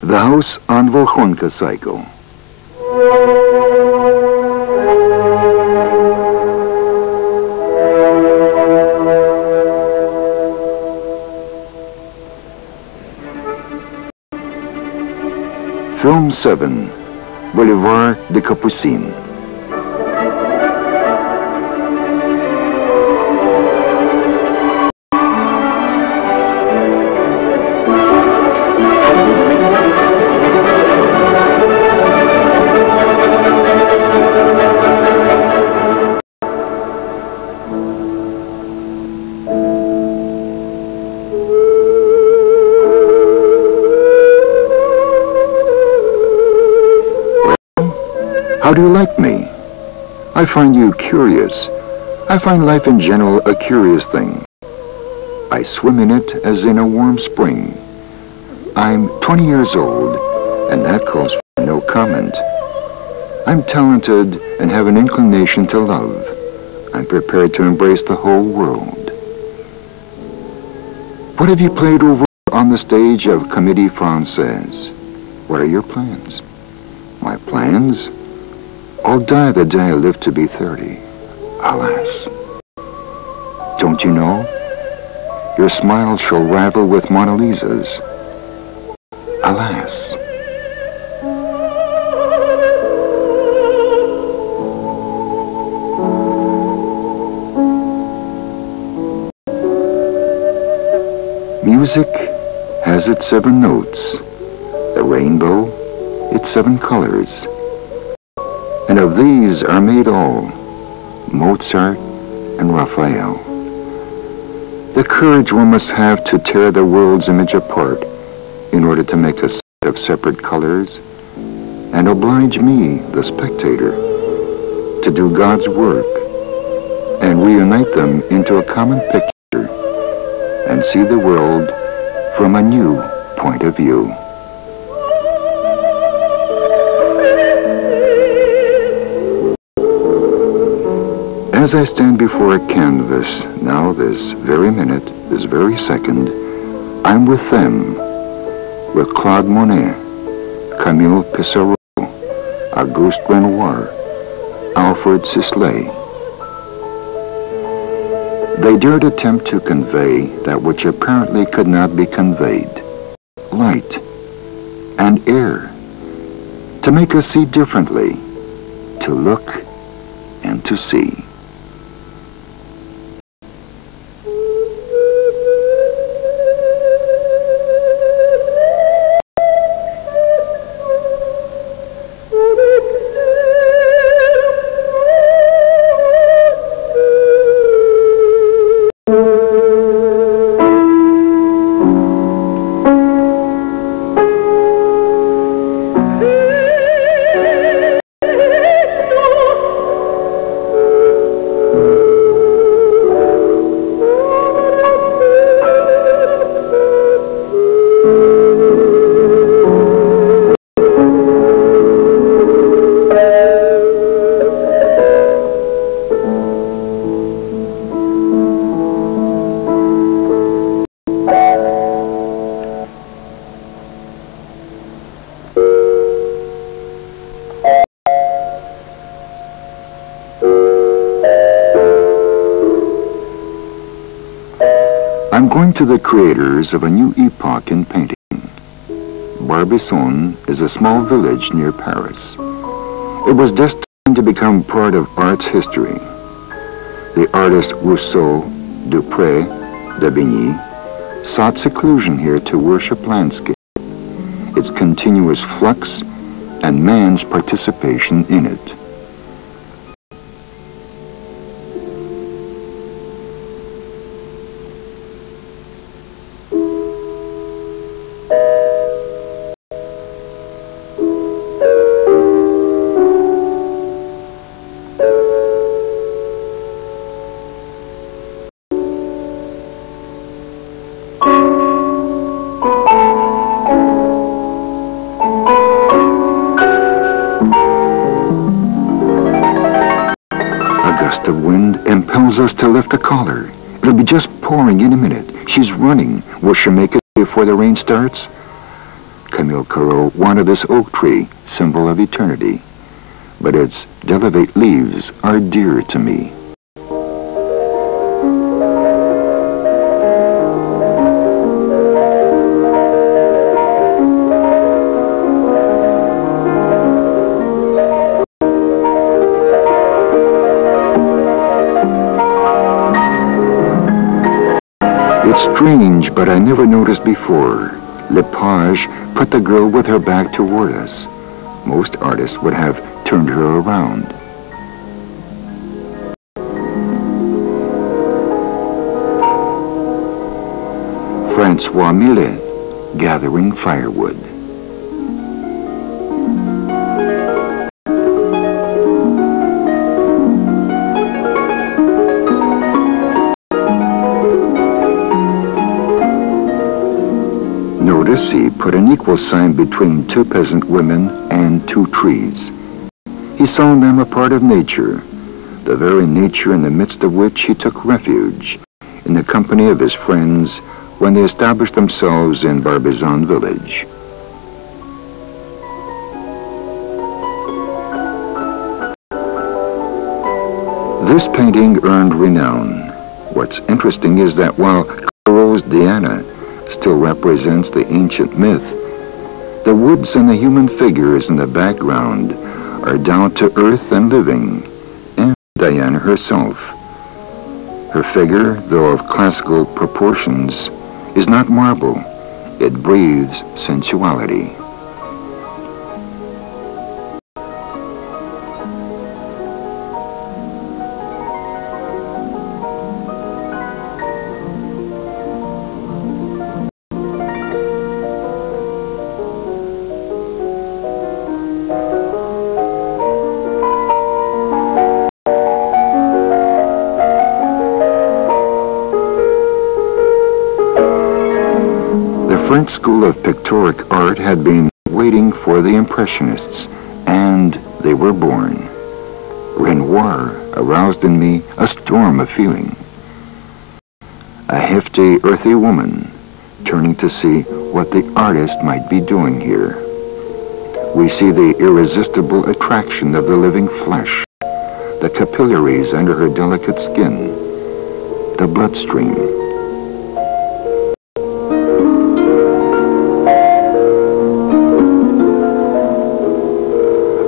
The house on Volkhonka cycle. Film 7, Boulevard de Capucines. How do you like me? I find you curious. I find life in general a curious thing. I swim in it as in a warm spring. I'm 20 years old, and that calls for no comment. I'm talented and have an inclination to love. I'm prepared to embrace the whole world. What have you played over on the stage of Comédie Française? What are your plans? My plans? I'll die the day I live to be 30. Alas. Don't you know? Your smile shall rival with Mona Lisa's. Alas. Music has its 7 notes. The rainbow, its 7 colors. And of these are made all, Mozart and Raphael. The courage one must have to tear the world's image apart in order to make a set of separate colors and oblige me, the spectator, to do God's work and reunite them into a common picture and see the world from a new point of view. As I stand before a canvas, now this very minute, this very second, I'm with them, with Claude Monet, Camille Pissarro, Auguste Renoir, Альфред Сислей. They dared attempt to convey that which apparently could not be conveyed, light and air, to make us see differently, to look and to see. I'm going to the creators of a new epoch in painting. Barbizon is a small village near Paris. It was destined to become part of art's history. The artist Rousseau, Dupré, D'Aubigny sought seclusion here to worship landscape, its continuous flux, and man's participation in it. Of wind impels us to lift a collar. It'll be just pouring in a minute. She's running. Will she make it before the rain starts? Camille Corot wanted this oak tree, symbol of eternity, but its delicate leaves are dear to me. It's strange, but I never noticed before. Lepage put the girl with her back toward us. Most artists would have turned her around. Francois Millet, gathering firewood. Notice he put an equal sign between two peasant women and two trees. He saw in them a part of nature, the very nature in the midst of which he took refuge, in the company of his friends when they established themselves in Barbizon village. This painting earned renown. What's interesting is that while Corot's Diana still represents the ancient myth, the woods and the human figures in the background are down to earth and living, and Diana herself. Her figure, though of classical proportions, is not marble. It breathes sensuality. The French school of pictoric art had been waiting for the Impressionists, and they were born. Renoir aroused in me a storm of feeling. A hefty, earthy woman, turning to see what the artist might be doing here. We see the irresistible attraction of the living flesh, the capillaries under her delicate skin, the bloodstream.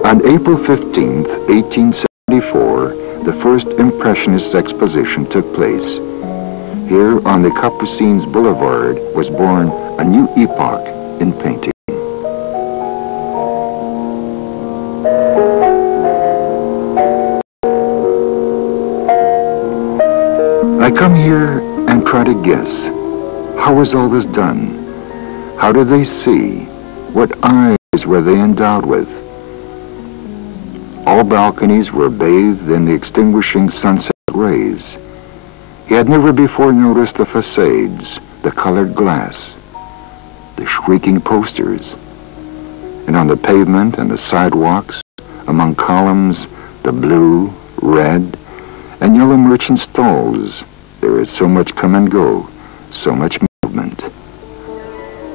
On April 15, 1874, the first Impressionist exposition took place. Here on the Capucines Boulevard was born a new epoch in painting. I come here and try to guess, how was all this done? How did they see? What eyes were they endowed with? All balconies were bathed in the extinguishing sunset rays. He had never before noticed the facades, the colored glass, the shrieking posters, and on the pavement and the sidewalks, among columns, the blue, red, and yellow merchant stalls, there is so much come and go, so much movement.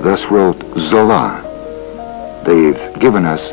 Thus wrote Zola. They've given us